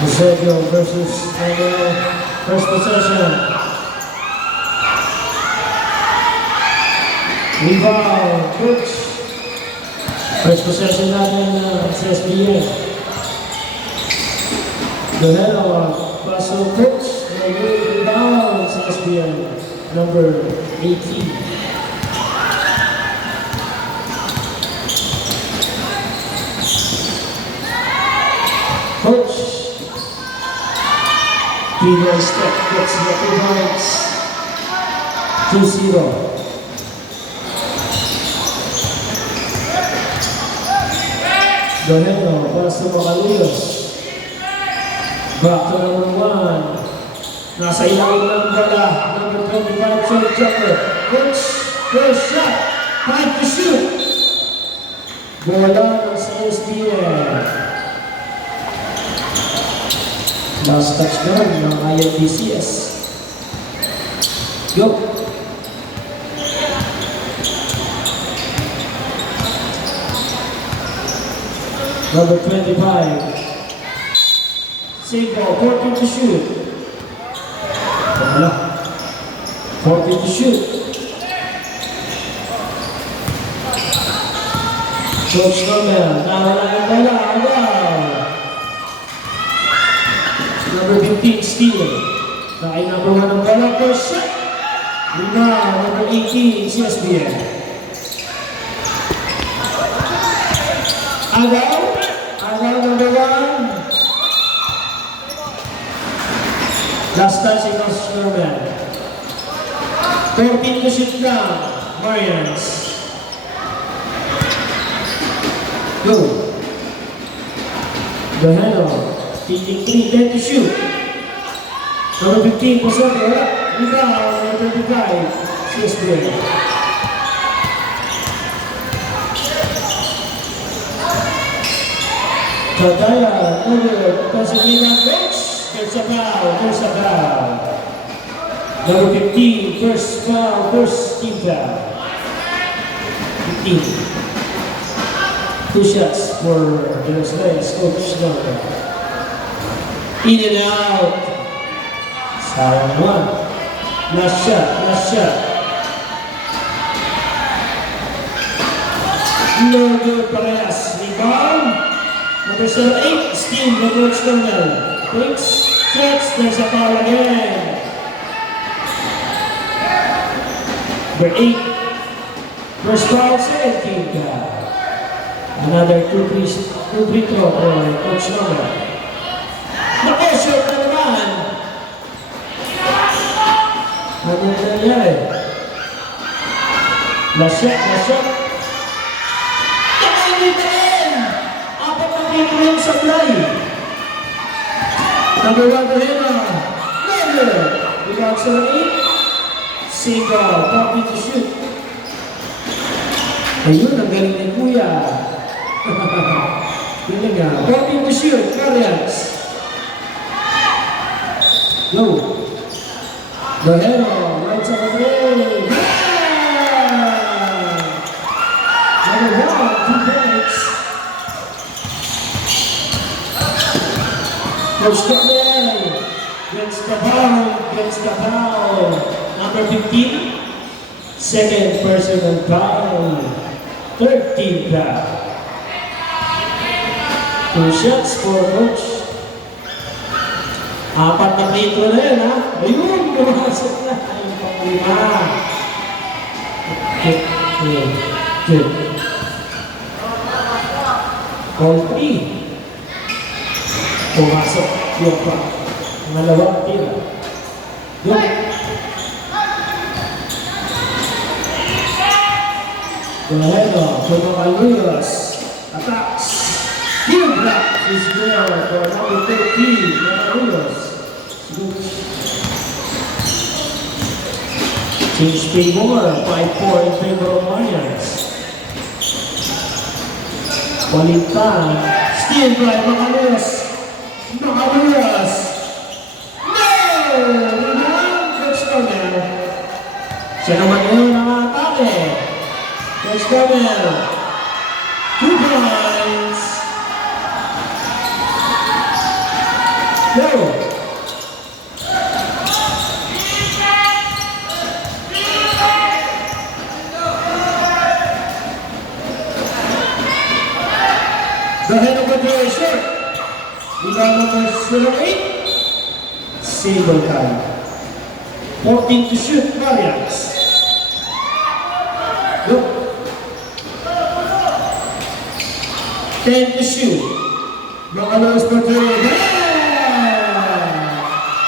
Eusebio versus Manuel. First possession. Rebound, Coach. First possession natin sa SBN. Donelo, paso Coach. Rebound sa SBN. Number 18. Coach. Peter Step gets the 2 points. 2-0. Donelo, paso Macaluyos. Back to number 1. Nasa ilalim ng bola. Number 25, Joe Jumper. Coach, first shot. 5 to shoot. Bola ng SBN. Last touchdown ng INBCS. Go! Number 25. Save ball, 14 to shoot. Wala. 14 to shoot. Coach Norman, nawala ang bola. Agaw! Number 15, steal. Kaya number 1 ang bola, first shot. Rebound, number 18, CSBN. Agaw, number 1. Last touch in Coach Norman. 14 to shoot down, Marians. Go. Donelo. 53, 10 to shoot. Number 15, Pasote, rebound, number 25, CSBN. Kadaya, number, Pasadena, Coach. There's a foul. Number 15, first foul, first team foul. 15. 2 shots for the Rosales, Coach Norman. In and out. Sayang 1. Last shot. No good, parehas. Rebound. Number 8, steal the Coach Norman. Takes shots, there's a foul again. Number 8. First foul, second team foul. Another 2 free throw for Coach Norman. Short na naman. Ano na nangyari? Last shot. Nakainit na rin! 4 na dito yung supply. Number 1 Donelo. Rebound sa 8. Single, 40 to shoot. Ayun, ang galing ng kuya. Yun nga, 40 to shoot, Guardians. Go. Donelo, right side of the lane. Number 1, 2 points. Coach Norman gets the foul. Number 15, second personal foul. 13 foul. 2 shots for Coach. 4 na dito na yun, ha? Ayun, pumasok na. Ayun, pang-5. Good. All 3. Pumasok. Yung pa. Malawang tira. Good. Donelo, Macaluyos. Attacks. Heel block is there for number 13, Macaluyos. Change pay more, 5-4 in favor of Marians. Balikan, steal by Macaluyos. No! Rebound, Coach Norman. Siya naman yun ang atake. Coach Norman. 2 points. Go! The head of the player short. Rebound number 08. Single time. 14 to shoot, Variance. Go. 10 to shoot. Mga lowest per player.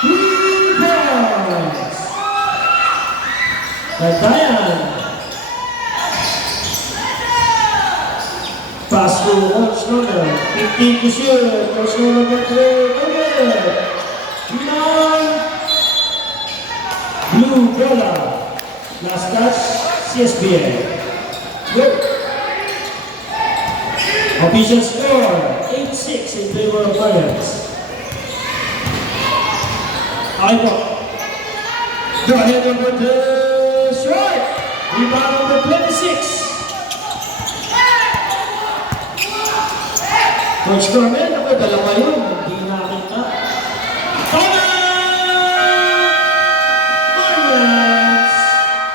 3 points. Bantayan. Pass to Coach Noner. 15 to shoot. Coach Noner for 3. Rebound. Blue Gola. Last touch, CSBA. Go. Official score, 8-6 in favor of Lions. Aiko. Go ahead number 2, short. Rebound number 26. Coach Cornell, ako dalawa yun. Hindi namin na. Lions.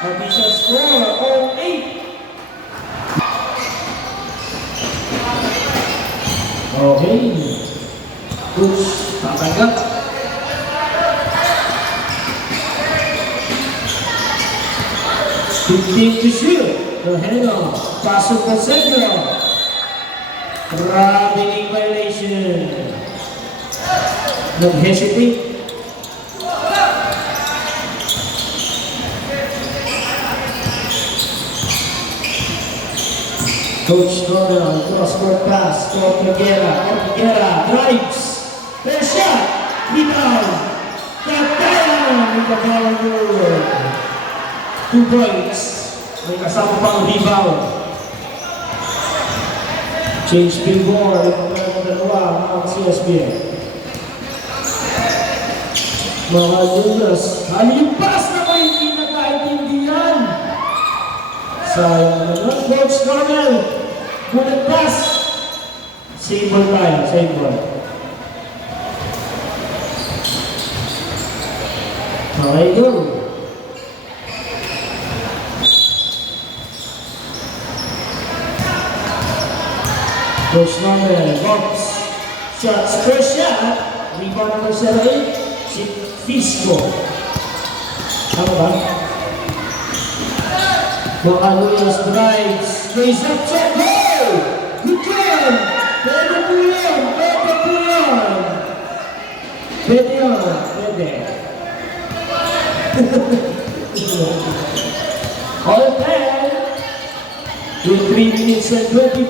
Official score, 0-8. Okay. Coach, tatanggap. Fifteen to shoot. Correno. Pasok po Sergio. Traveling violation. Nag-hesitate. Coach Donald, cross-court pass, Cortiguera, drives, fair shot, rebound, Katayan with the foul goal. 2 points, may kasama pang rebound. Change before, yung dalawa, mga CSBA. Mga Julius, yung pass na may hindi nakaintindihan. Sayang naman, Coach Donald. Good pass. Same ball tayo, same ball. Okay, go. Coach Noner, box. Shots, first shot. Rebound number 7, si Fisco. Ano ba? Mga Luis drives. Raise up, check, go! Good job! Pwede po yan! Pwede po yan! Pwede yan! Pwede. All 10 with 3 minutes and 25.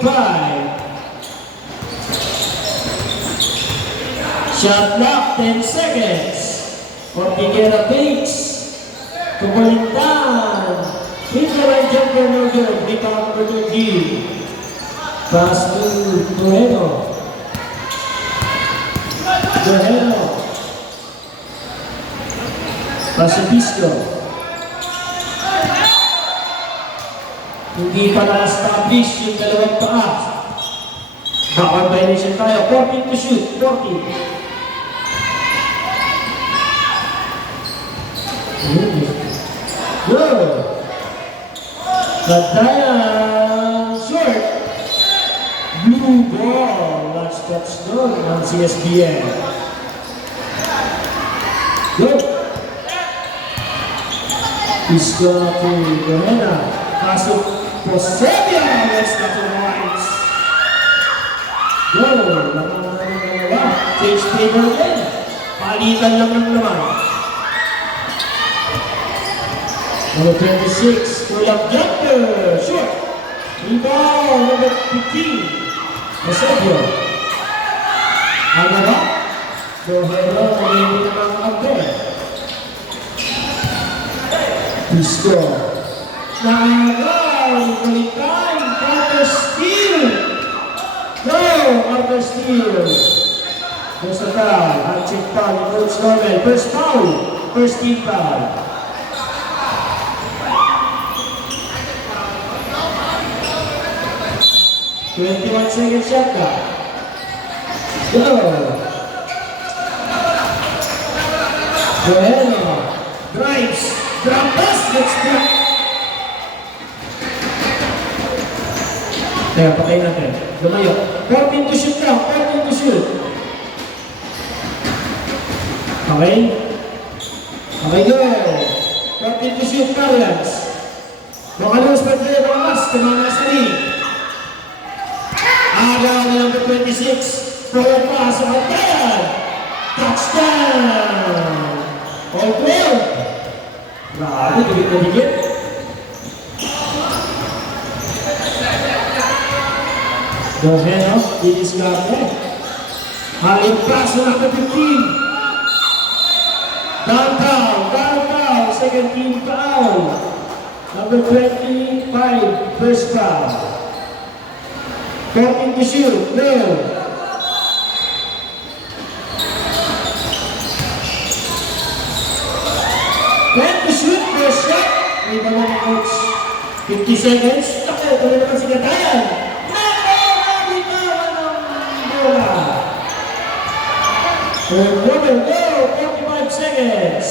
Shot clock, 10 seconds. Cortiguera fakes. Kumalintan. Hit the right jumper, no good. Rebound for the G. Pass to Correno. Pass to Pisco. Hindi pa na-establish yung dalawang paa. Backward violation tayo. 14 to shoot. 14. Good. Bantayan, short. Blue ball. Last touchdown ng CSBN. Good. Pisco to Correno. Pasok po Sebia. Let's go to the lines. Go. Change favor again. Palitan lang ng naman. Number 26, pull-up jumper, short. Rebound, number 15, Eusebio. Ano ba? Correno, hindi naman kampe. Pisco. Nangagaw, balikan, Carter Steele. Go, Carter Steele. First foul, uncheck foul, Coach Noner. First foul, first team foul. 21 seconds shot clock. Go. Bueno, drives, drop pass, let's drop. Teka, patayin natin. Lumayo. 14 to shoot lang, 14 to shoot. Okay? Okay, go. 14 to shoot, Marians. Makalus pa tayo mga mas, tumama sa ring. Agaw na number 26. Forward pass sa Altayan. Touchdown! All 12. Grabe, dikit na dikit. Go ahead, no? Didiscarte. Haling pass na number 15. Downtown, second team foul. Number 25, first foul. 14 to shoot, go. 10 to shoot, first shot. May bala ni coach. 50 seconds. Ako, tuloy naman si Gatayan. Nabitawan ng bola. Third quarter, go. 45 seconds.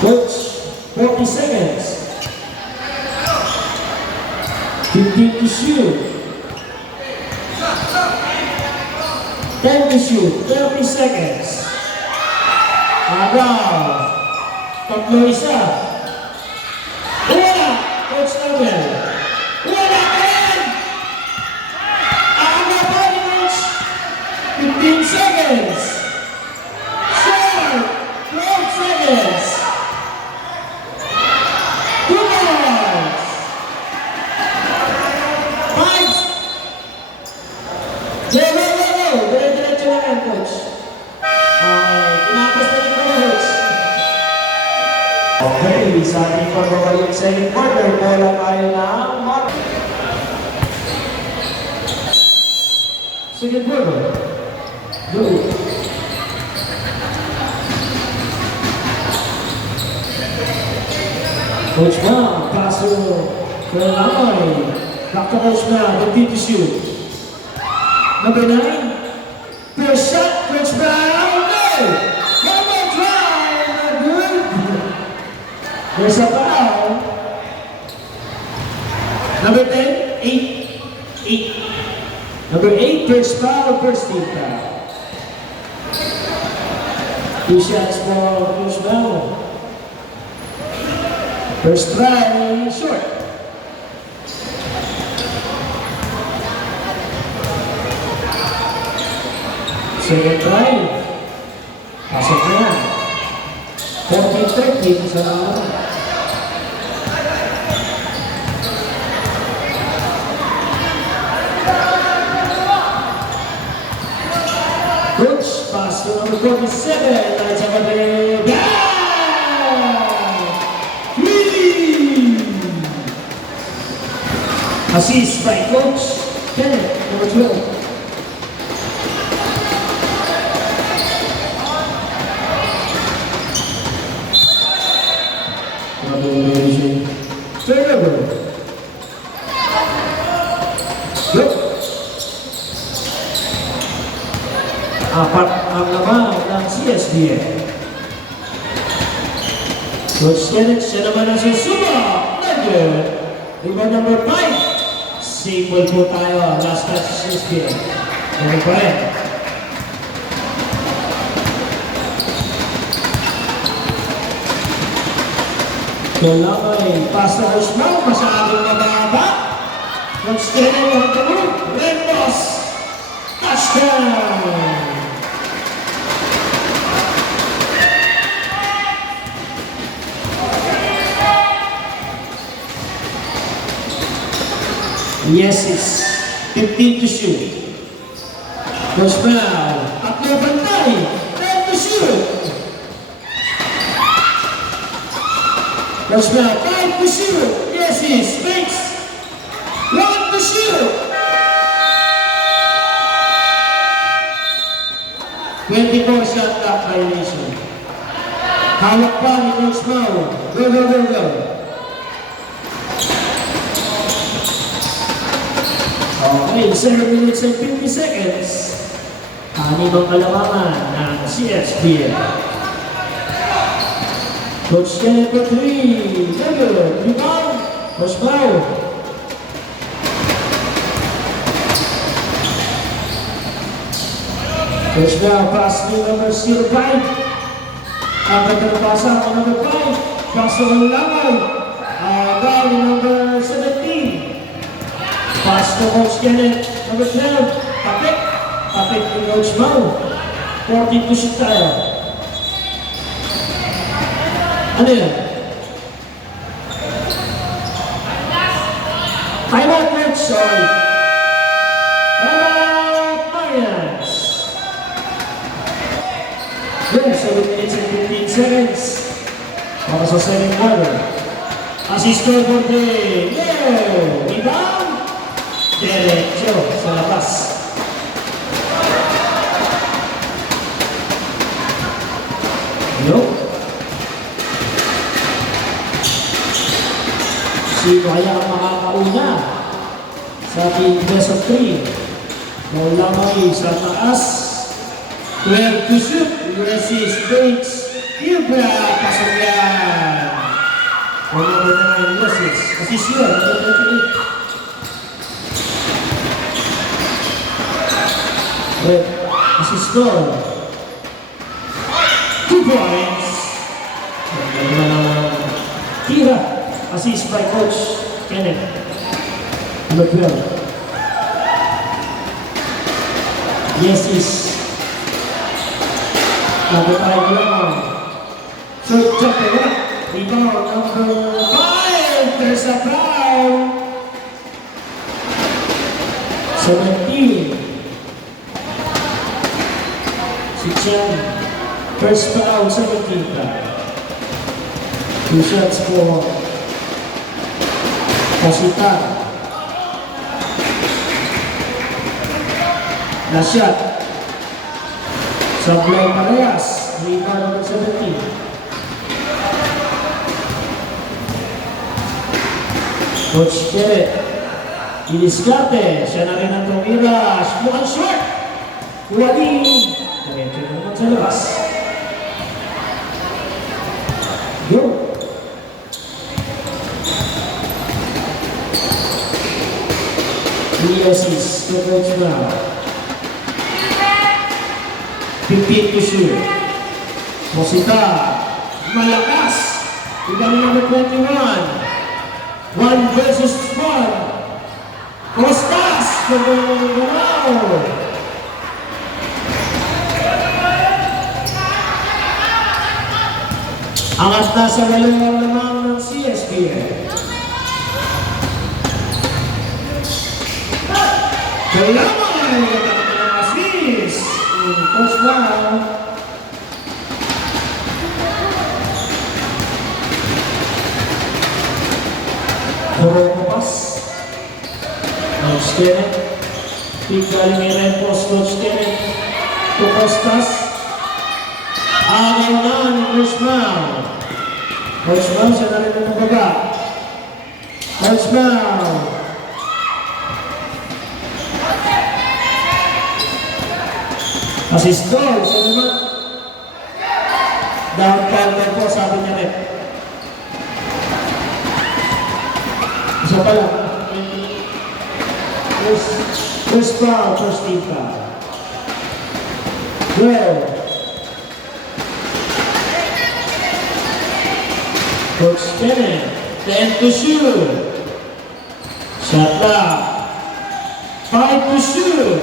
Coach, 40 seconds. 15 to shoot. 10 to shoot. 30 seconds. Agaw. Tatlo isa. Wala. Coach Nobel. Wala ka yan. Agaw pa ni Coach. 15 seconds. Short. 12 seconds. 2 minutes. 5. Go. Dire-diretso lang yan, Coach. Okay. Tinapos na rin ko, Coach. Okay. Sa ating pagbabalik sa second quarter, bola tayo ng Mark. Second quarter. Go. Coach Ma, paso Kailangan. Back to Coach Ma, 15 to shoot. Number 9. First shot, Coach Brown, go! Number drive, not good. There's a foul. Number 10, 8. Number 8, first foul, first team foul. 2 shots for Coach Brown. First try, short. Second try. Pasok na yan. 14-13 sa naman. Coach, pass to number 47. Lights up again. Assist by Coach Kenneth, number 12. Turnover. Go. Apat ang laman ng CSBN. Coach Kenneth, siya naman ang susuma. Rebound number 5. Simple po tayo. Last touch sa CSBN. Ganun pa rin. Dalaway, pass to Osman, masyadong mababa. Coach Kenneth on the move. Red Boss, touchdown! Yes, it's 15 to shoot. Coach Brown, tatlo bantay, 10 to shoot. Coach Brown, 5 to shoot. Yes, it's makes 1 to shoot. 24 shot clock violation. Hawak pa ni Coach Brown. Go. Okay, 7 minutes and 50 seconds. Anibang kalamangan ng CSPN. Coach Kenneth for 3. Good. Rebound. Coach Bao. Coach Bao, pass to number 05. Ang pagkakapasa ng number 5. Pass to Lamay. Down number 17. Pass to Coach Kenneth, number 12. Kapit. Kapit ni Coach Bao. 42 shoot tayo. Ano yun? Time out, Coach. Sorry. Time out, Marians. Yes, 7 minutes and 15 seconds. Para sa second quarter. Assist for the rebound. Diretso sa labas. Yo. Sino kaya ang makakauna sa ating best of 3? Mula may sa taas. 12 to shoot. USC States. Ibra. Pasok yan. Number 9 losses. Assist yun. Number 28. Assist score. 2 points. Tira. Assist by Coach Kenneth. Number 12. Yes, is. Number 5 lang. Third check na lang. Rebound number 5. There's a foul. 17. Si Chen. First foul, 17 pa. 2 shots for Pasita. Last shot. Sablay parehas. Rebound number 17. Coach Kenneth. Iniskate. Siya na rin ang tumira. Mukhang short. Wali. Diretso naman sa labas. Go. Assist to Coach Brown. 15 to shoot. Mosita. Malakas. Ibang number 21. 1 versus 1. Costas. Wow. Angat na sa lalong lamang ng CSPN. Kailangan ay nagkakaroon ng assist. Coach Brown. Puro papas. Coach Kenneth. Tiggal may rempos. Coach Kenneth. To Costas. Agaw na ni Coach Brown. Coach Brown siya na rin ang baga. Coach Brown. Assist goal, so naman. Down counter po, sabi niya rin. Isa pa lang. First foul, first team foul. Well. Coach Kenneth, 10 to shoot. Shot lock. 5 to shoot.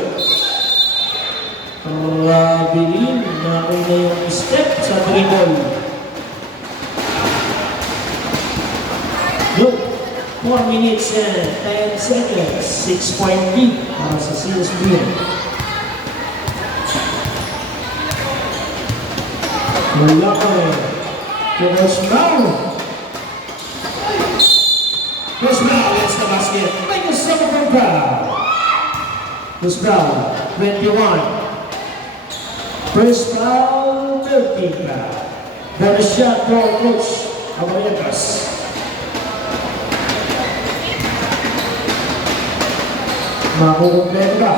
Bilin na ako na yung step sa dribble. Look, 4 minutes and 10 seconds. 6-point lead para sa CSPN. Wala ko eh. Coach Brown. Coach Brown gets the basket. Make a second foul. Coach Brown, 21. First foul, 13 foul. Bonus shot for Coach Abayagas. Makukumpleto ba?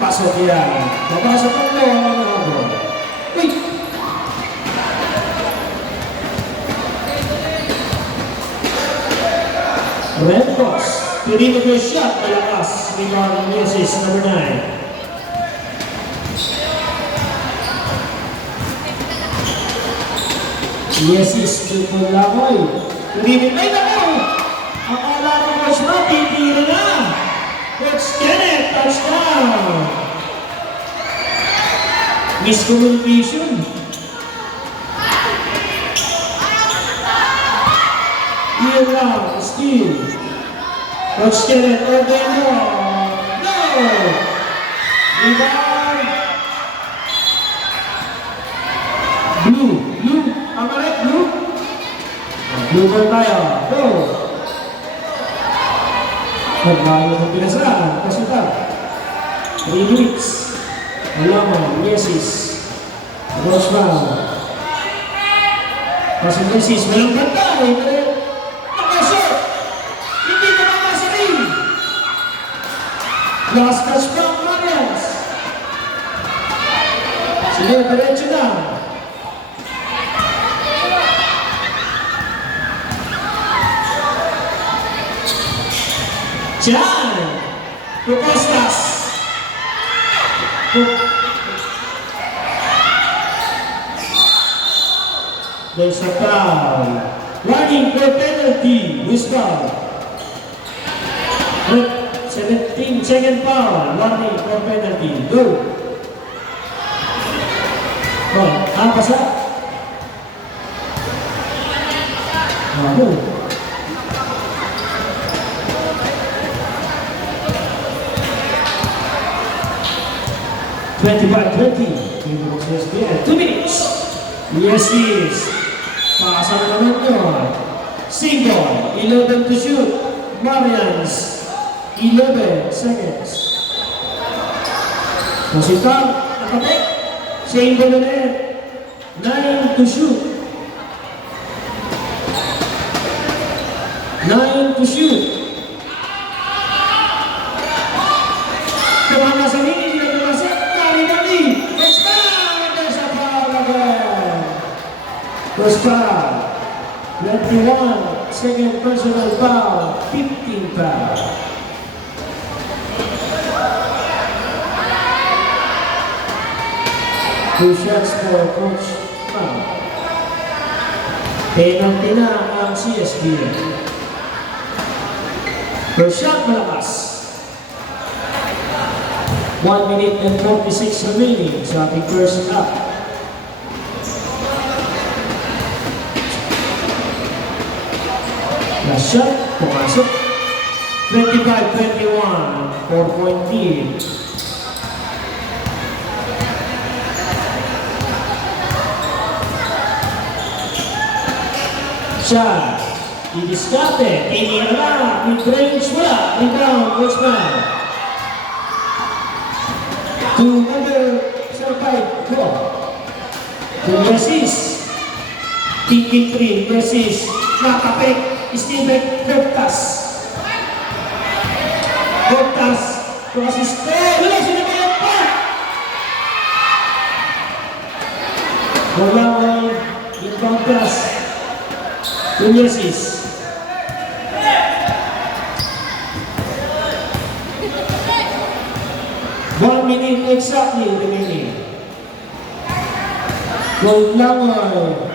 Pasok yan. Napasok ang lo ang habol. Uy! Rentos. Perimeter shot. Malakas. Rebound Miesis, number 9. Miesis, Jupol Lakoy. Perimeter. Ay, nako! Akala ko Coach Matt, titira na. Coach Kenneth, touchdown. Miscommunication. Ian lang, steal. Coach Kenneth, open mo. No! Rebound. Blue. Amaret, blue. Blue ball tayo. Go! Nagbago ng pinasaan. Kasuta. 3 minutes. Alaman, Miesis. Rosman. Kasi Miesis, walang pantay. Nakasot. Hindi ka makasarin. Last touch from Marians. Sige, diretso na. Jan! Costas! There's a foul. Running for penalty. Who's foul? 17, second foul. Running for penalty. Go! Oh, pasa? Go! 25-20. 2 minutes. Miesis. Pasang naman yun. Single. 11 to shoot. Marians. 11 seconds. Masita. Nakapit. Single ulit. 9 to shoot. 9 to shoot. Kumama sa hini. First foul, 21, second personal foul, 15 foul. Two shots for Coach Mam. Penalty na ang CSBN. First shot, malakas. 1 minute and 46 remaining sa ating first half. Last shot, pumasok. 25-21, 4-point lead. Shot, didiskarte, tinira na, mid-range wala, rebound, Rosman. To number 5, go. To Miesis. Thinking 3, Miesis, nakapik. Steven Cortas. To assist. Wala, sinabayan pa! Wala ay inbound pass. To Miesis. One minute exactly remaining. Gold Langoy.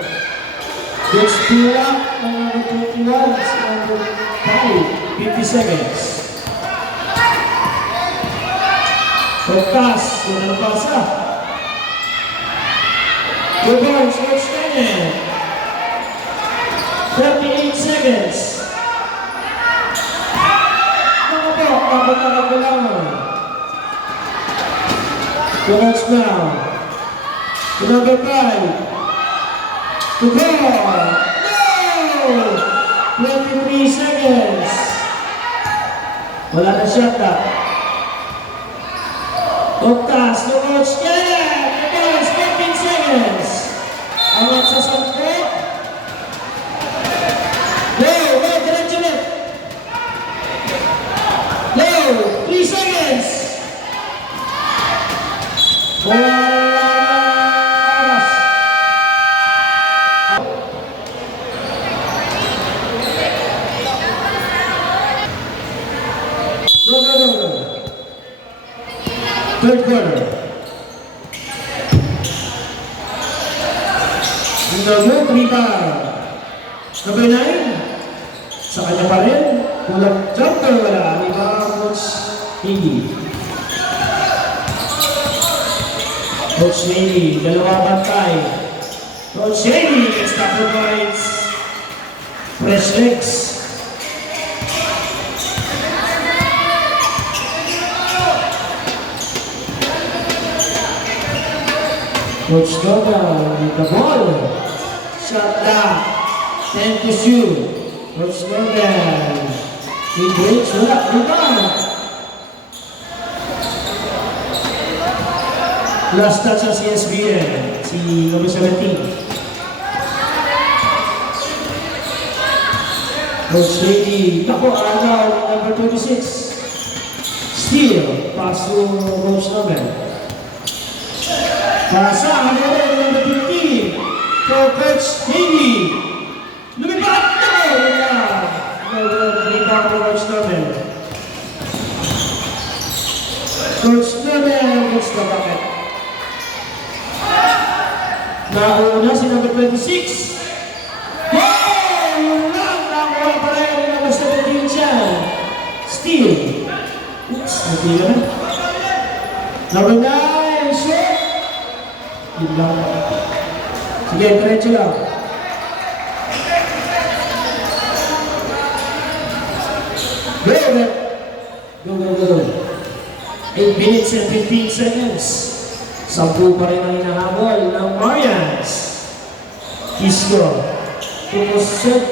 Gets pull up on number 21, number 5, 50 seconds. Cortas, kung ano pasa. Good boys, Coach Kenneth. 38 seconds. Mga po, kapatang ko lang. Coach now. To number 5. To go! No! 23 seconds. Wala na shot na. Cortas, no Coach Kenneth. The boys, 15 seconds. Angat sa 10. Go, diretso ulit. Go, 3 seconds. Oras. Go, go, go, go. Third quarter. Number 3 pa. Number 9. Sa kanya pa rin. Kulang jumper wala. Iba Coach Navy. Coach Navy. Dalawa bantay. Coach Navy. Next up provides fresh legs. Coach Goga with the ball. Shot down. 10 to shoot. Coach Goga. He breaks. Wala. Rebound. Last touch sa CSBN. Si number 17. Coach Lady. Tako agaw. Number 26. Steal. Pass to Coach Nobel. Pasa, number 15. To Coach Navy. Lumipat na! Rebound to Coach Nobel. Coach Nobel gets the bucket. Nauna si number 26. Goal! Yung lang! Nakuha pa rin yung number 17 siya. Steal. Oops, natila na. Number 9, shoot! Yun lang. Sige, diretso lang. Go, Rep. Go, go, go. 8 minutes and 15 seconds. 10 pa rin ang hinahabol ng Marians. Kisco. Tumusod.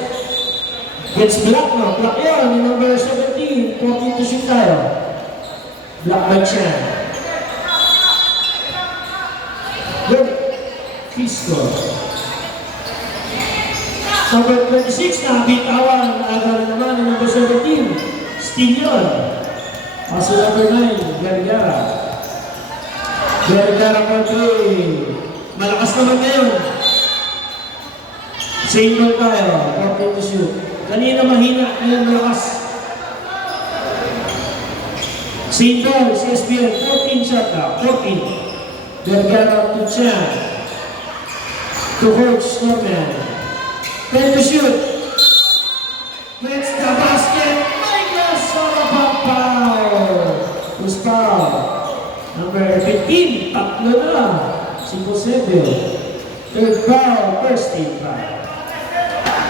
Gets block na. Block yun. Yung number 17. 14 to shoot tayo. Block by Chan. Good. Kisco. Number 26 na bitawan. Agaw na naman ng number 17. Steal yun. Paso number 9. Vergara. Vergara for 3. Malakas naman ngayon. Same goal tayo. 14 to shoot. Kanina mahina. Ngayon malakas. Same goal. CSBN. 14 shot na. 14. Vergara to Chan. To Coach Norman. 10 to shoot. Gets the basket. Michael Soropaw. Who's foul? Number 15. Tatlo na. Si Josebio. Third foul. First team foul.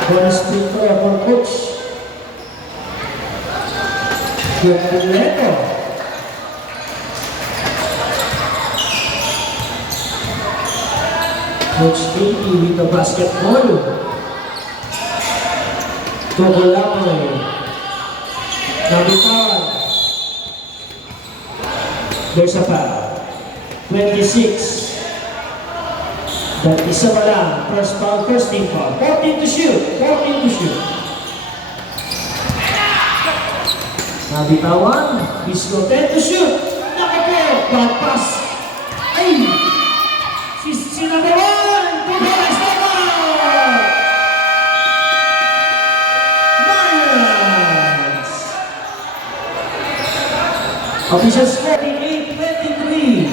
Bonus free throw for Coach. Leto. Coach Katie with the basketball. Togolamoy. Nabitawan. There's a foul. 26. That isa pa lang. First foul, first team foul. 14 to shoot. 14 to shoot. Nabitawan. Bisco 10 to shoot. Nakapo. Bad pass. Ay! Sinabawan! Tubulas naman! Marians! Official score 48-23.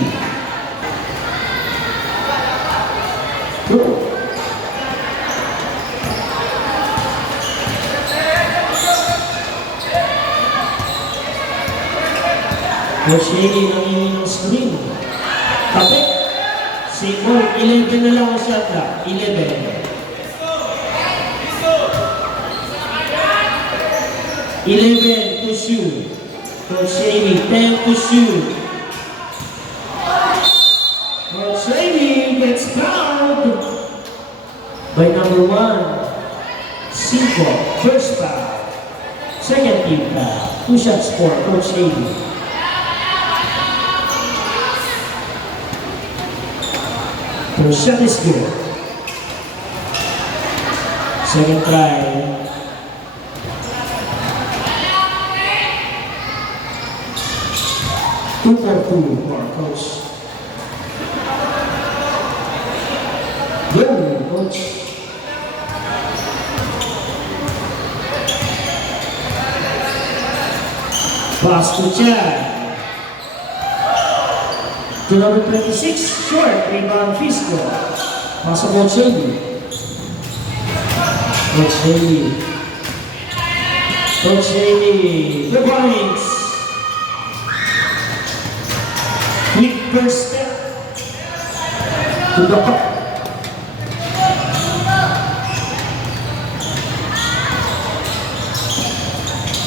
Coach Lady nangingi ng screen. Kapit. Simon, 11 na lang ang shot na. 11. 11 to shoot. Coach Amy, 10 to shoot. Coach Amy gets fouled by number 1. 5. First foul. Second team foul. 2 shots for Coach Amy. First shot is good. Second try. Two for Coach. Pass to Chan. To number 26, short, rebound Fisco. Pass to Coach Haley. Coach Haley. Coach Haley, 2 points. Quick first step to the cup.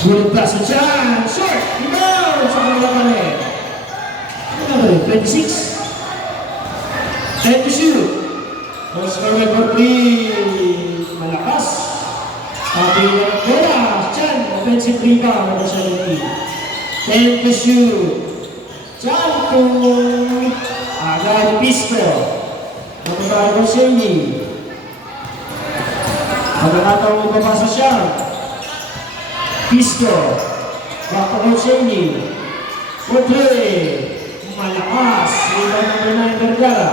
Good pass to Chan. Short, rebound sa kanilang mali. 26. And to shoot. Coach Carmen for 3. Malakas. Happy na ng bola. Chan, offensive rebound number 17. And to shoot. Chan kung aga ni Pisco. Napatawag ko siya ni. Pagkakataong ipapasa siya. Pisco. Back to Coach Haley. For 3. Malakas. Rebound number 9, Vergara.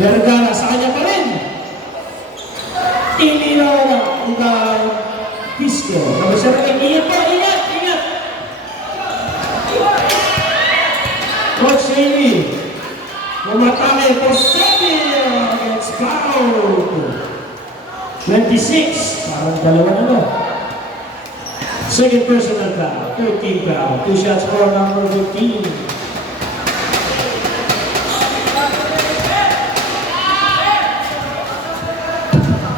Vergara sa kanya pa rin. Tiniraw na ugal Pisco. Nabasara kayo. Ingat po, ingat, ingat. Coach Haley. Mamatame for 7 against foul. 26. Parang dalawa na no. Second personal foul. 13 foul. 2 shots for number 15.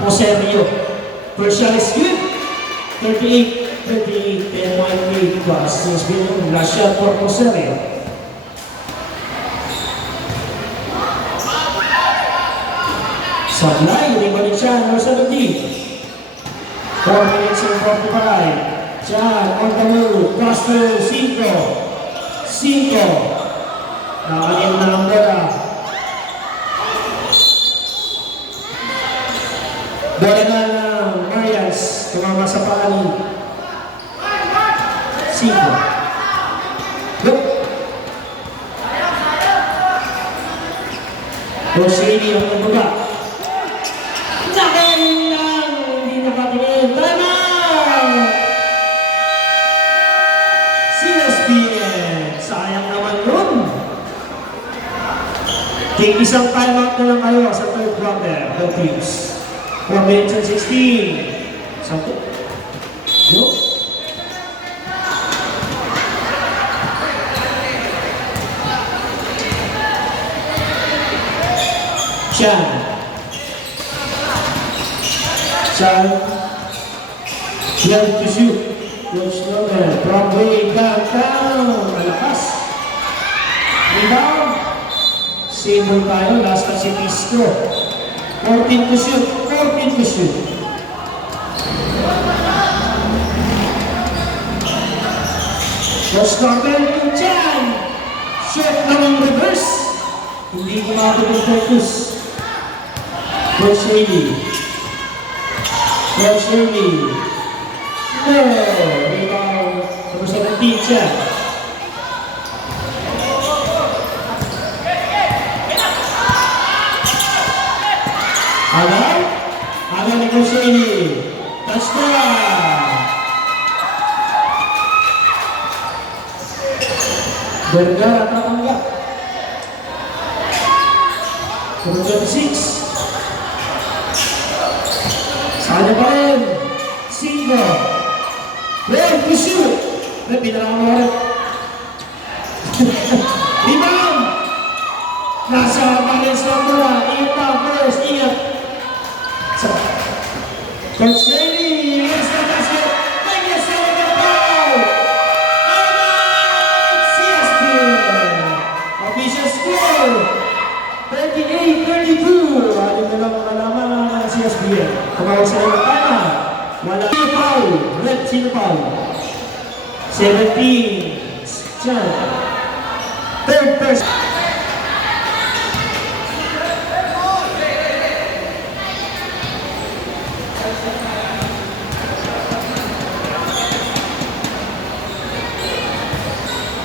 Osorio. First shot is good. 38. 10.8 plus. Last shot for Osorio. Sablay, rebound ni Chan, number 17. 4 minutes and 45. Chan, on the move. Castro, 5. Nakalim na ang bola. Bola na ng Marias. Tumama sa paani. 5. Look. Rosini ang nabuga. Nakalim lang. Hindi nakatingin. Tama! CSBN. Sayang naman yun. Take isang timeout na lang kayo sa third quarter. The teams. 4 minutes and 16. Sampo. Go. Chan. 12 to shoot. Coach Noel. From way downtown. Malakas. Rebound. Sable tayo. Last na si Pisco. 14 to shoot. 14 to shoot. Coach Noel to Chan. Shot namang reverse. Hindi kumabot yung focus. Coach Haley. Coach Haley. No! Rebound. Number 17 siya. Alam? Alam ni Coach Haley. Touchdown! Vergara tatanggap. Number 26. Sana pa rin. 5. Well, to shoot. May pinakamuharap. Rebound. Nasa balance ng bola. Ingat pa. First, ingat. Coach Haley. Yes, the basket. Thank you, sir. The foul. Alright. CSB. Official score. 38-32. Aling na lang malaman ng CSBN. Tumawag sa mga tama. Wala. Sino foul? Red, sino foul? 17. Chan. Third person.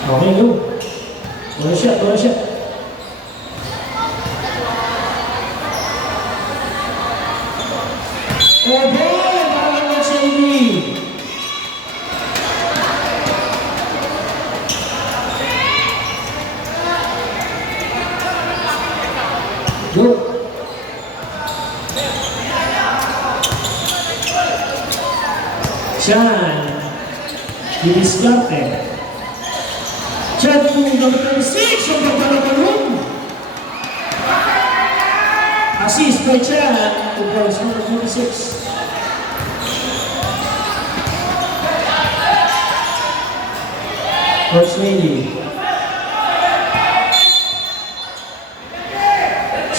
Okay, go. Wala siya. Oh boy! Parang nag-saving! yan. Didiskarte. Chan to number 26, ang pagpalabalong. Assist by Chan to boys number 26. Coach Lady.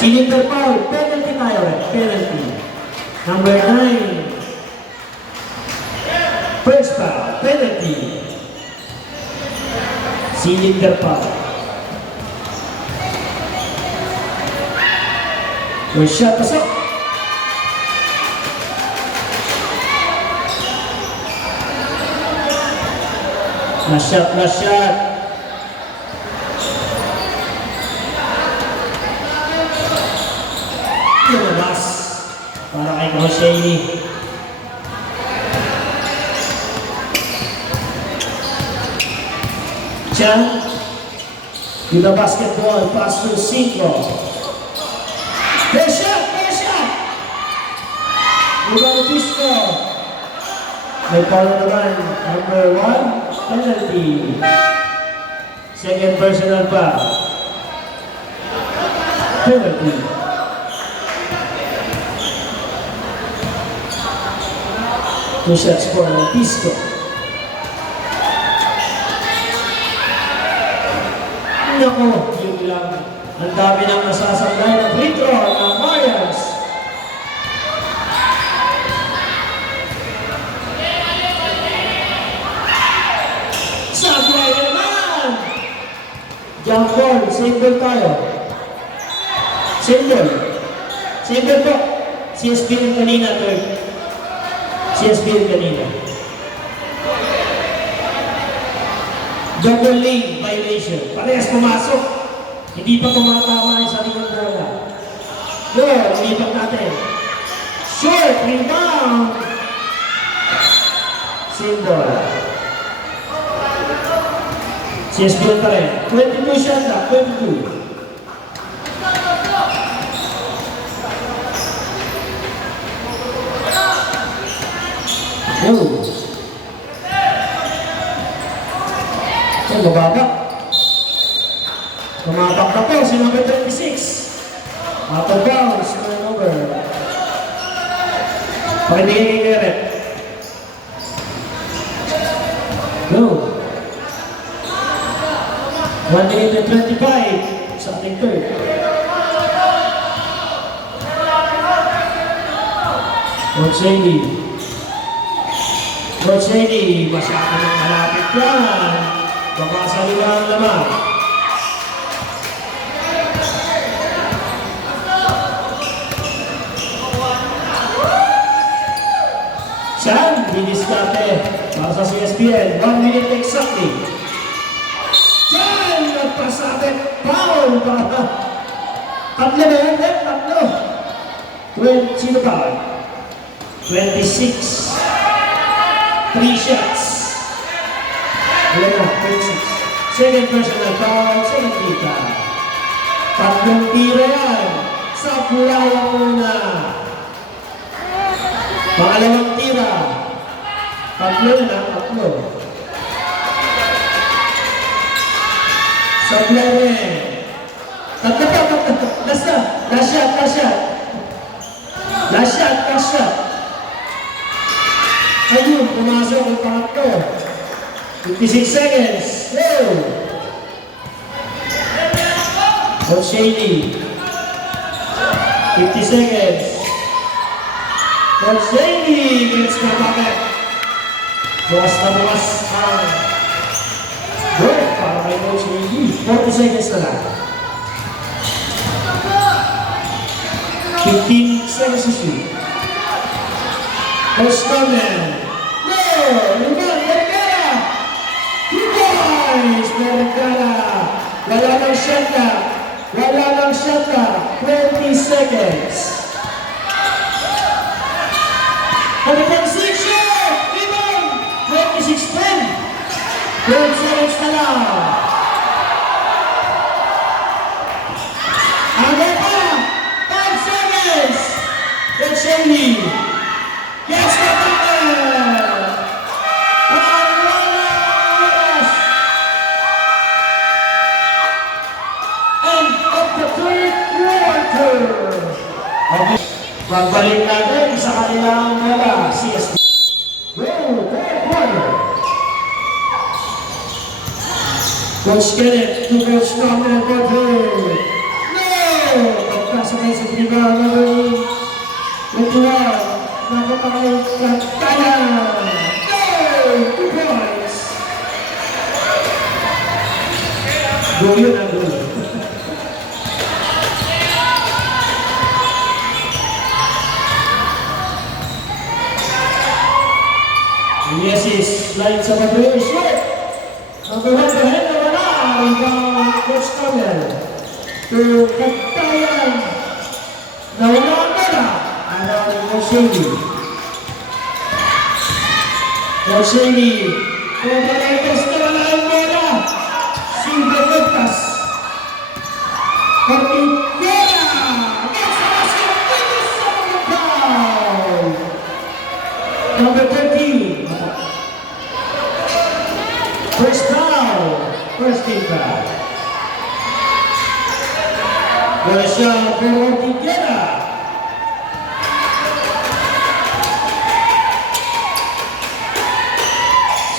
Cylinder foul, penalty tayo rin, penalty. Number 9. First foul, penalty. Cylinder foul. First shot, pasok. Last shot, last shot. Lumabas para kay Hosseini. Chan with the basketball, pass to Cinco. Pressure! Mula Pisco. May foul naman, number 1, penalty. Second personal foul. Penalty. Two shots for Pisco. Nako, yun lang. Ang dami nang nasasablay ng free throw ng Marians. Sablay naman! Jump ball, single tayo. Single. Single po. CSP yung kanina, third. CSP yung kanina. Double lane violation. Parehas pumasok. Hindi pa tumatama yung sarili ng bola. Good, lipat natin. Short, rebound. Symbol. CSP pa rin. 22 shot na, 22. Oh. Ang mababa. Tumapak na po si number 26. Out of bounds, turnover. Pakibigay kay Garrett. Go. 1 minute and 25 sa ating third. Coach Lady. Coach Lady, masyado nang malapit yan. Babasa nila ang laman. Chan, diniskarte para sa CSPN. 1 minute exactly. Chan, nagpasabit. Foul para. Tatlo na yan, tatlo. 20 ba? 26. 3 shots. Ilan na? 26. Second personal foul, second kita. Tatlong tira yan. Sa Pulaya muna. Pangalawang tira. Tatlo na, tatlo. Sa Pulaya. Tatlo pa, tatlo. Last na. Last shot, last shot. Last shot, last shot. Ayun, pumasok ang pangatlo. 56 seconds. Go! Coach Shady. 50 seconds. Coach Shady gets the bucket. Bukas na bukas ang work para kay Coach Shady. 40 seconds na lang. 15 seconds to shoot. Coach Coleman. No! Rebound, Vergara! 2 points! Vergara! Wala ng shot na. Wala ng shot na. 20 seconds. On the 26 shot! Rebound! 26-10. 12 seconds na lang. Agad pa! 5 seconds! Coach Shady. Yes, the bucket! Magbalik natin sa kanilang bola, CSP. Go, third quarter. Coach Kenneth to Coach Norman for third. No! Pagkasakay sa Priba, number 21. Nakapakay kaya. Go! 2 points. Go yun ang go. Yes, is line sa pag-uwi. Short! Number 1 to head na wala. Hanggang Coach Kamel. To Kagtayan. Nawala ang bola. Ano ang Coach Shady. Coach Shady. Kung paretos na wala ang bola. Silver Lucas. Cortipera. Gets the basket. Finish on the foul. Number 13. First foul. First team foul. Bola siya for Ortiguera.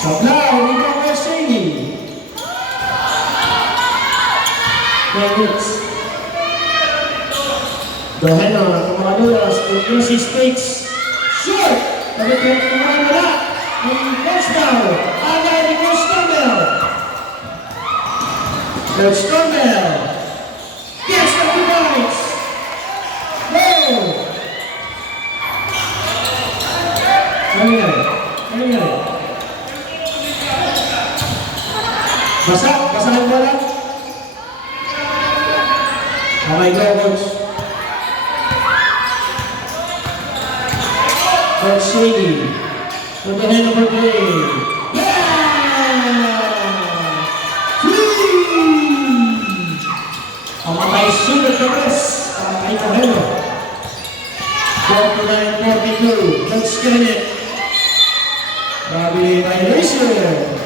Supply, hindi ko ang Shady. 9 minutes. Dahil na kumalulas, Iglesia States. Shoot! Pagkakit kumawala. Ang Coach Down. Agay ni Coach Campbell. Coach Campbell. Gets the 2 points. Go! Ano. Basahan mo lang. Okay, go, Coach. Coach Shady. From the head number 3. Yeah! 3! Pamatay sulit na rest. Pamatay ko helo. 49-42. Coach Kenneth. Grabe violation.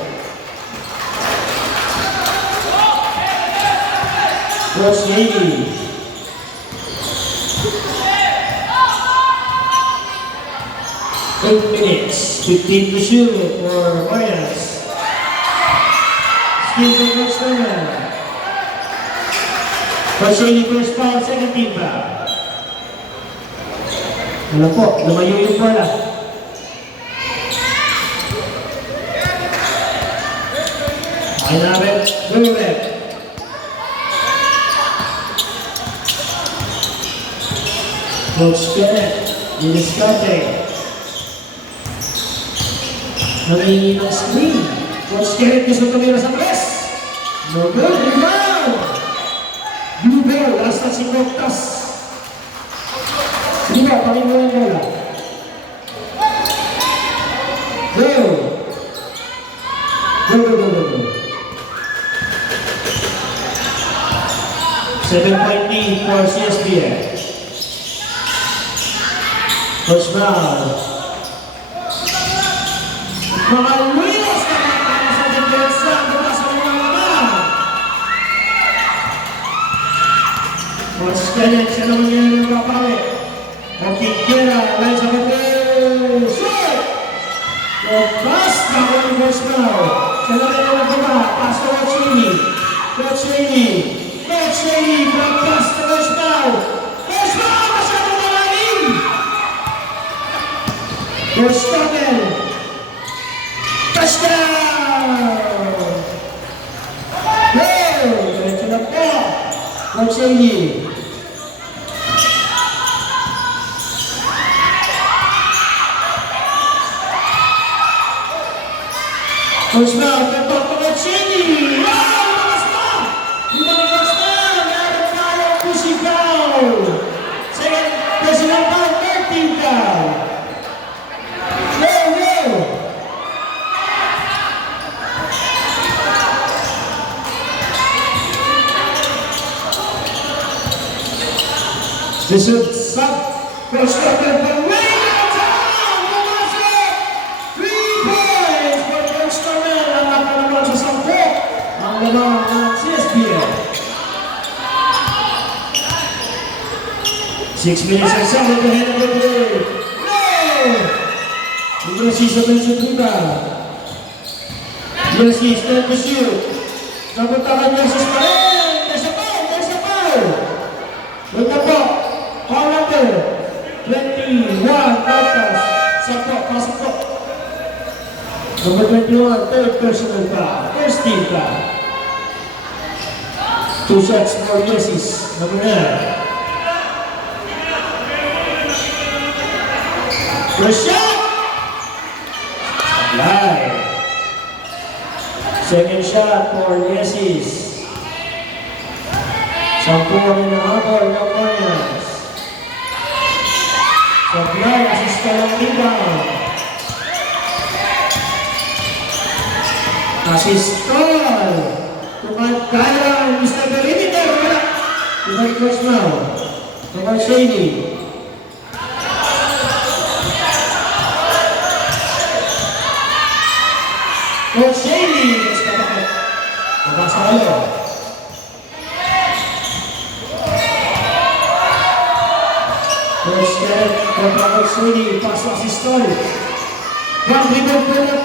Coach Shady. Eight minutes, 15 to shoot for Warriors. Still for Coach Turner. Coach Shady first foul, second team foul. Alam po, lumayo yung bola. Ay namin, Gurubek. Coach Kenneth, diniscarte. Nangingi ng screen. Coach Kenneth gusto tumira sa press. No good, rebound! Blue ball, last na si Cortas. Sige ba, pakin mo yung bola. Go! Go. 7-point lead for CSPN. Coach Brown. Mga Luis na mga sa depensa. Mula sa mga naman. Coach Kenneth, siya naman yung papawi. Ortiguera, line sa papel. Shoot! Pass na ko ni Coach Brown. Siya naman yung nagkaba. Pass to Coach Shady. Coach Shady. Coach Shady, pass to Coach Brown. Coach Brown, masyadong malalim. Coach Campbell. Touchdown! Hey! Diretso na po. Coach Shady. Coach Brown, pagpag po Coach Shady. Wow! Lakas pa! Hindi na Coach Brown. Meron tayo push foul. Second personal foul, 13 foul. This is Sub. Coach Campbell for way downtown. Pumasok. 3 points for Coach Campbell. Ang naman sa 10. Ang lamang ng CSPN. 6 minutes and 7 to head of the play. No! Ulysses offensive rebound. Ulysses then to shoot. Napuntakan Ulysses pa rin. There's a foul! There's a foul! Huwag na po. Foul number 21. Marcus. Sakto. Pasok po. Number 21. Third personal foul. First team foul. 2 shots for Ulysses. Number 9. First shot! Live. Second shot for Ulysses. Sampu rin ang habol ng Mayans. Supply, assist ka ng rebound. Assist call. Kaya ang Mr. Perimeter. Wala. Tumay Coach Mau. Tumay Shady. Coach Shady. Nabasa ulo. Coach Kenneth kontra Coach Shady. Pass assist call. One rebound po na.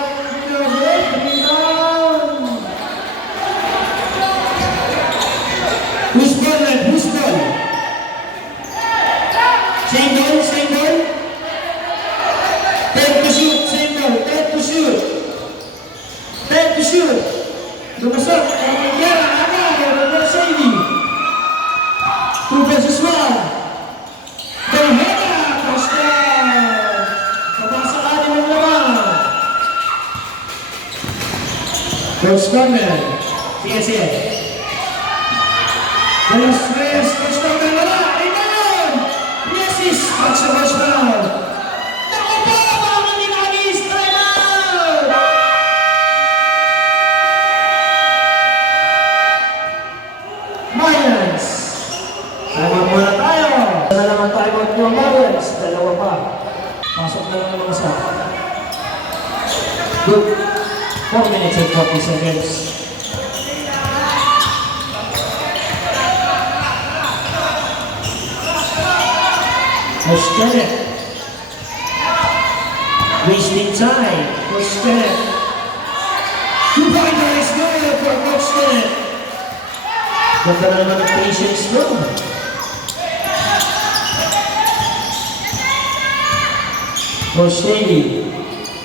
Who's ball, man? Who's ball? Same ball, same ball. 10 to shoot, same ball. 10 to shoot. 10 to shoot. Lumasok. Kamagera, Number Shady. 2 versus 1. Berhera, Costa. Pabasa ka din ang laman. Coach Conner. Sige. Coach Reyes, Coach Conner, wala. Rebound. Ulysses, at sa Coach Brown. Naku po, mga nilagis. Timeout. Mayans. Timeout muna tayo. Sana naman timeout nyo, Mayans. Dalawa pa. Pasok na lang ang mga sa. Good. 4 minutes and 40 seconds. Coach Kenneth. Wasting time. Coach Kenneth. 2-pointer is good for Coach Kenneth. Ganda na naman ang patience doon. Coach Shady.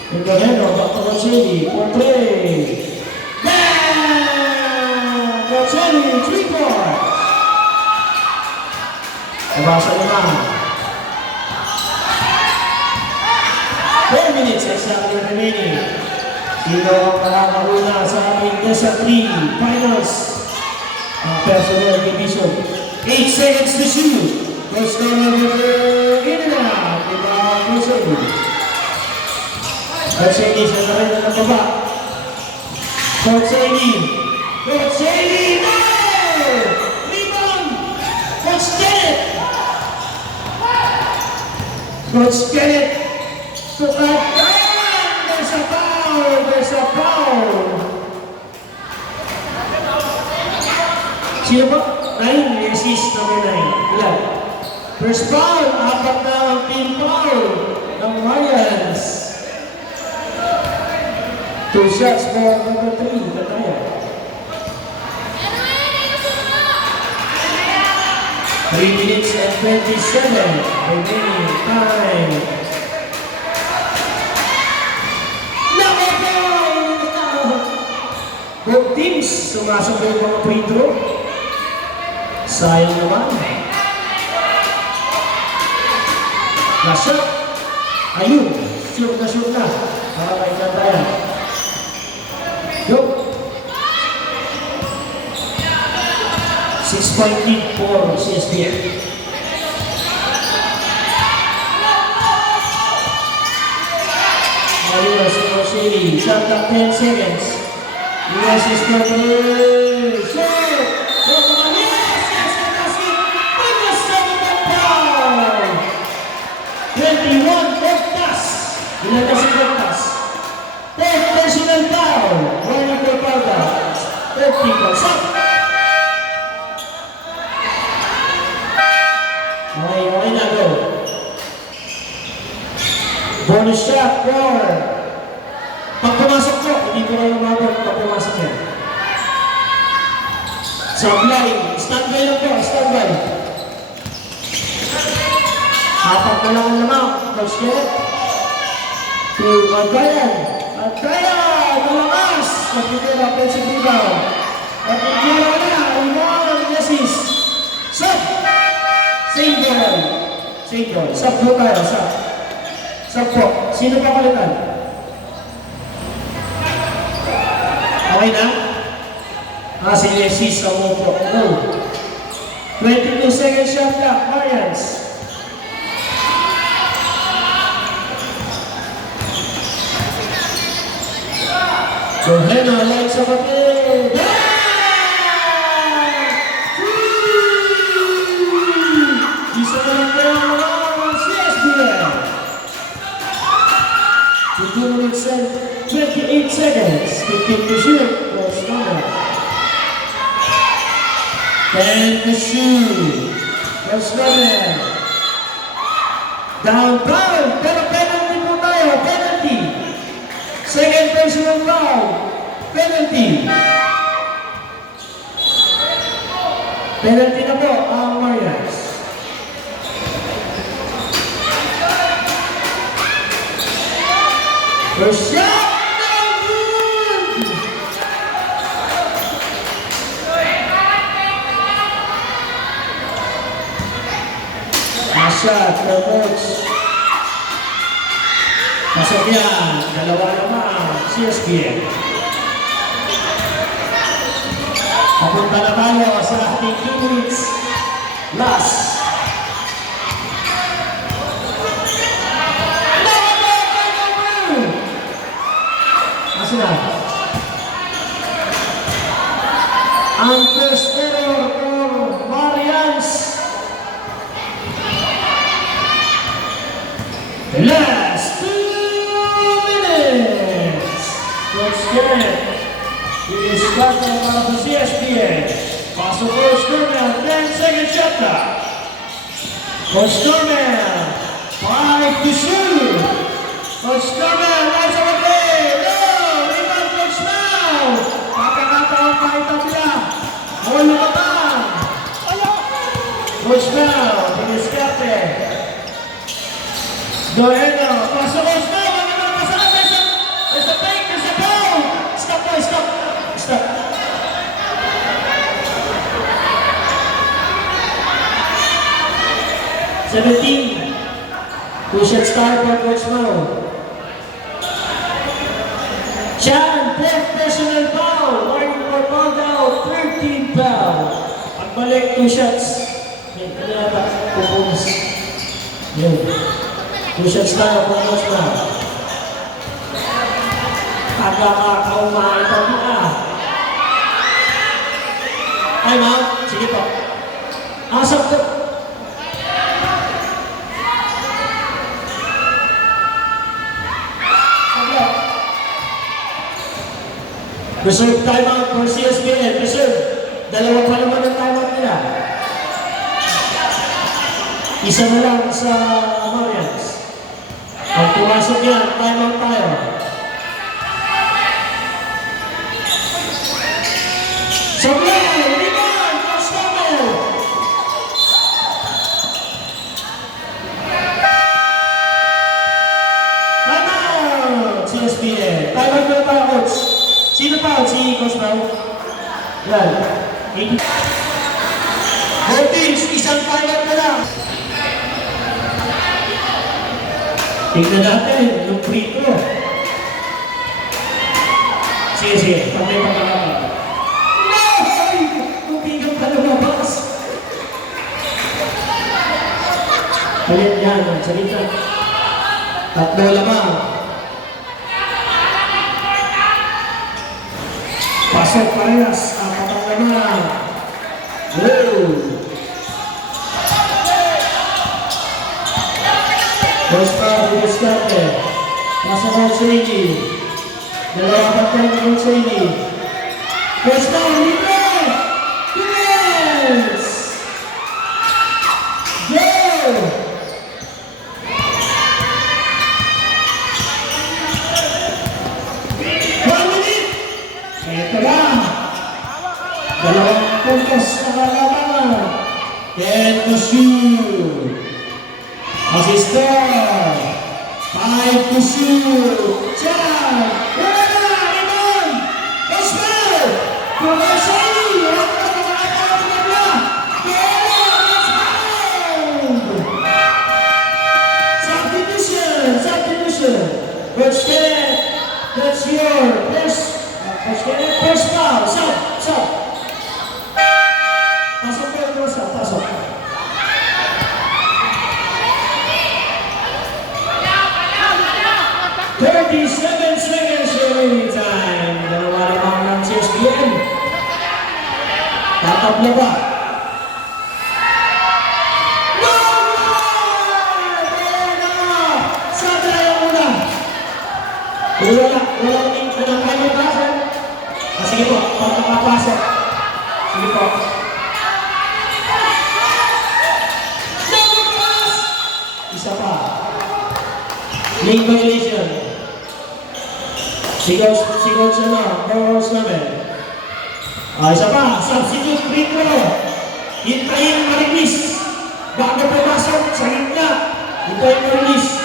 Encarreno, back to Coach Shady. For 3. Bang! Coach Shady, 3 points. Nabasa naman. 4 minutes exactly remaining. Sino ang nakakauna sa aming Desa 3 Finals Personal Division. 8 seconds to shoot. Coach Conner with the in and out. Diba, Coach Shady? Coach Shady sa narin ng baba. Coach Shady. Coach Shady, no! Rebound! Coach Kenneth! Coach Kenneth! Sukat! There's a foul! There's a foul! Sino ba? 9, assist number 9. Ilan? First foul, 4 na ang team foul ng Mayans. 2 shots for number 3, Kataya. 3 minutes and 27 remaining time. Both teams, sumasok yung mga free throw. Sayang naman. Last shot. Ayun. Shoot na. Para kay Kataya. Go. 6-point lead for CSPN. Ayun, Coach Shady. Shot clock 10 seconds. Ulysses Conner. Shoot! Yes! Basket! With the second foul! 21, fourth pass. Ilan na si Cortas? 10th personal foul. Ryan Corpalda. 30 points. Okay na. Supply. Standby lang po. Standby. Apat na lang ang lamang. Coach Kenneth. To Adrian. Adrian! Malakas! Kapitera, offensive rebound. Kapitera na. Rebound. Assist. Sub. Same ball. Same ball. Sub po tayo. Sub. Sub po. Sino pa palitan? Okay na? Sige, assist sa mo po. Go. 22 seconds shot clock. Marians. Johena, light sa kapit. Isa na lang kayo ang CSBL. 2 minutes and 28 seconds. 15 to shoot. Close number. 10 to shoot. Close number. Down foul. Pero penalty po tayo. Penalty. Second personal foul. Penalty. Penalty na po ang Warriors. First shot. No good. Last shot for coach. Pasok yan. Dalawa naman. CSBL. Papunta na tayo sa ating 2 minutes. Last. Masina. Ang first error for Marians. Last 2 minutes. Coach Kenneth. It is starting para sa CSBL. Pasok Coach Norman. 10 seconds shot clock. Coach Norman. 5 to shoot. Coach Norman. Lights on the play. Go! Rebound Coach Mao. Kakakataon pa itabla. Mula ka ba? Coach Mao. Piniskate. Doeno. Pasok Coach Mao. Ano naman masarap? There's a break. There's a goal. Stop boy. Stop. Stop. Two shots start for Coach Mao. Chan, 4th personal foul. Warning for foul down, 13 foul. Pagbalik, 2 shots. Ano yata? Pupunis. Yun. 2 shots tayo for Coach Mao. Pagkakaumahay pa na. Time out. Sige po. Asap to. Reserve timeout for CSBL. Reserve. Dalawa pa naman ang timeout nila. Isa na lang sa Marians. Pag pumasok yan, timeout tayo. Sablay! Rebound! Constable! Timeout! CSBL. Timeout na tayo, coach. Sino pa? Si Coach Mao? Yan. Holdings, isang timeout na lang. Tingnan natin, yung free throw. Sige. Pag may pagkakaroon. No! Tubigang ka lumabas. Palit yan, salita. Tatlo lamang. Pasok parehas, apat naman. Woo! Coach Mao, diskarte. Pasok ang Saini. Dalawa patay ng Saini. Coach Mao, libre! Yes! Go! Ito lang. Dalawang puntos na kalamangan. 10 to shoot. Assistant. 5 to shoot. Chan. Wala na. Limon. Oscar. Kumasay. Substitution. Coach Kenneth. That's your first. Coach Kenneth. First foul. Sub. Pasok ko yung sub. Pasok. 37 seconds remaining time. Dalawa namang ng CSPN. Tatabla ba? No! Sabi na yung una. Walang kayo pasok. Sige po, pagkakapasok. Sige po. Isa pa. Late violation. Sigaw na, Morals namin. Isa pa, substitute free throw. Hintayin marilis. Bago pumasok sa gitna. Hintayin marilis.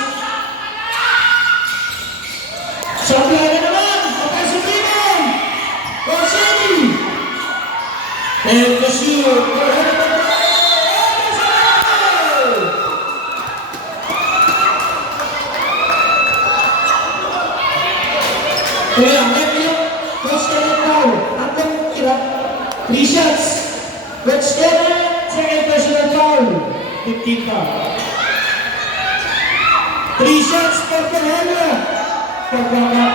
Sabi na naman, papasok rin. Rossetti. And the shoot. Kaya, Coach Kenneth now, hanggang 3 shots. Coach Kenneth, second personal foul. 15 foul. 3 shots for Corona. Pagkaka.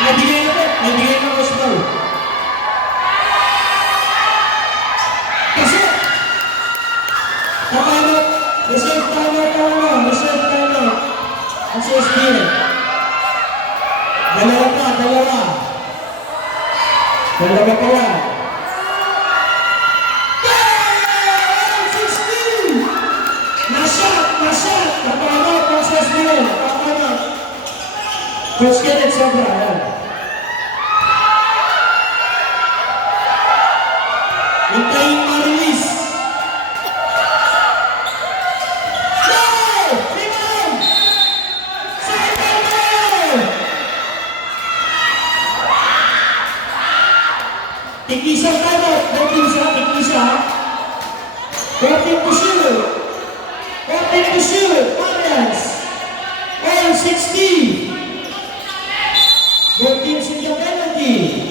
Nabigay na Coach Paul. Kasi, tamanot, reserve timeout. Ang CSPN. Dalawa pa yan. Nasyat. Tapanot ng CSPN. Tapanot. Coach Kenneth sobra. Yan. Hintayin marilis. Tikisa tayo, tikisa. 14 to shoot, Marians. All 60. 14 single penalty.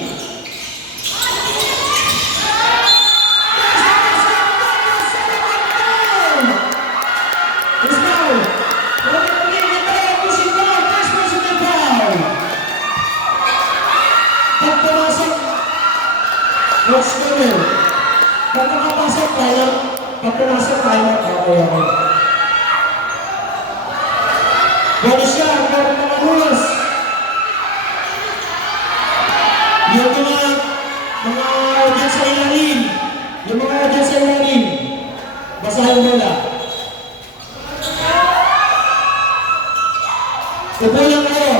Coach Kenneth, pag nakapasok tayo, okay. Gano'n siya, gano'n mga rules. Yung mga dyan sa ilalim, basahin nila. Upo lang kayo.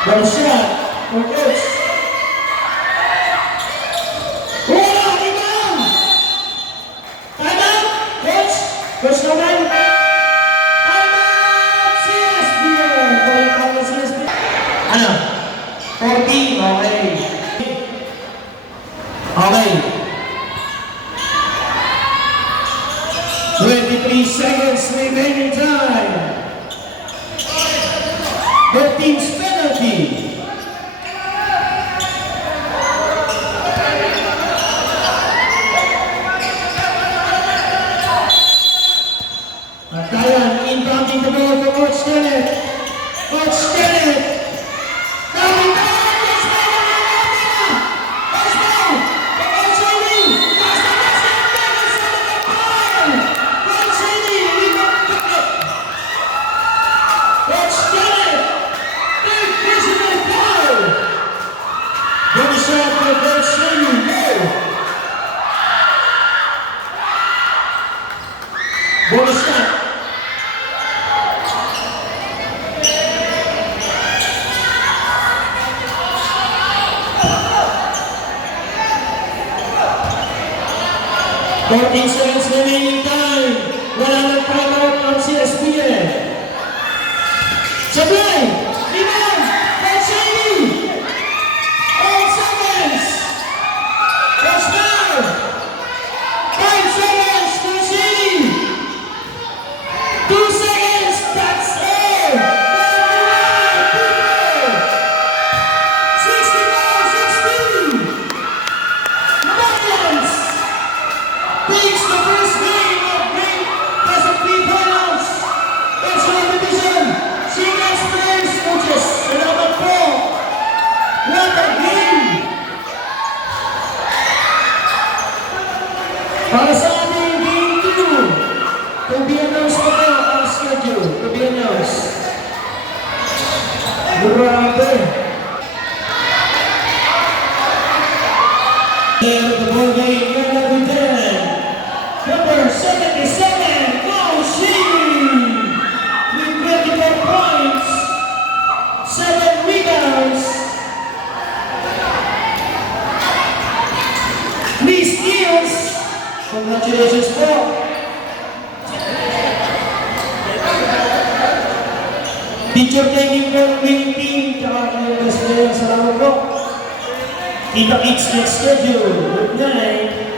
One shot for Coach. Wala! Rebound! Time out! Coach naman! Time out! CSPN! Balik ang CSPN. Ano? 40? Okay. 23 seconds remaining time. The team's penalty. Natayan, inbounding the ball for Coach Kenneth. Bonus shot. 14 seconds remaining time. Wala nang timeout ang CSPF. Sablay! Limon! Pansini! 8 seconds! That's now! 5 seconds! Pansini! 2 seconds! That's all! 65-60! Lions! Takes the first game of Great Pacific Finals! National Division! Singles players, coaches! Salamat po! What a game! Para sa ating Game 2, to be announced pa po ang schedule. To be announced. Grabe! And the ball game, you're number 10. Number 77, Go Shady! With 24 points, 7 rebounds, 3 steals. Congratulations po! Picture taking ng winning team, tsaka kayo best player. Salamat po! Kita-kits next schedule. Good night!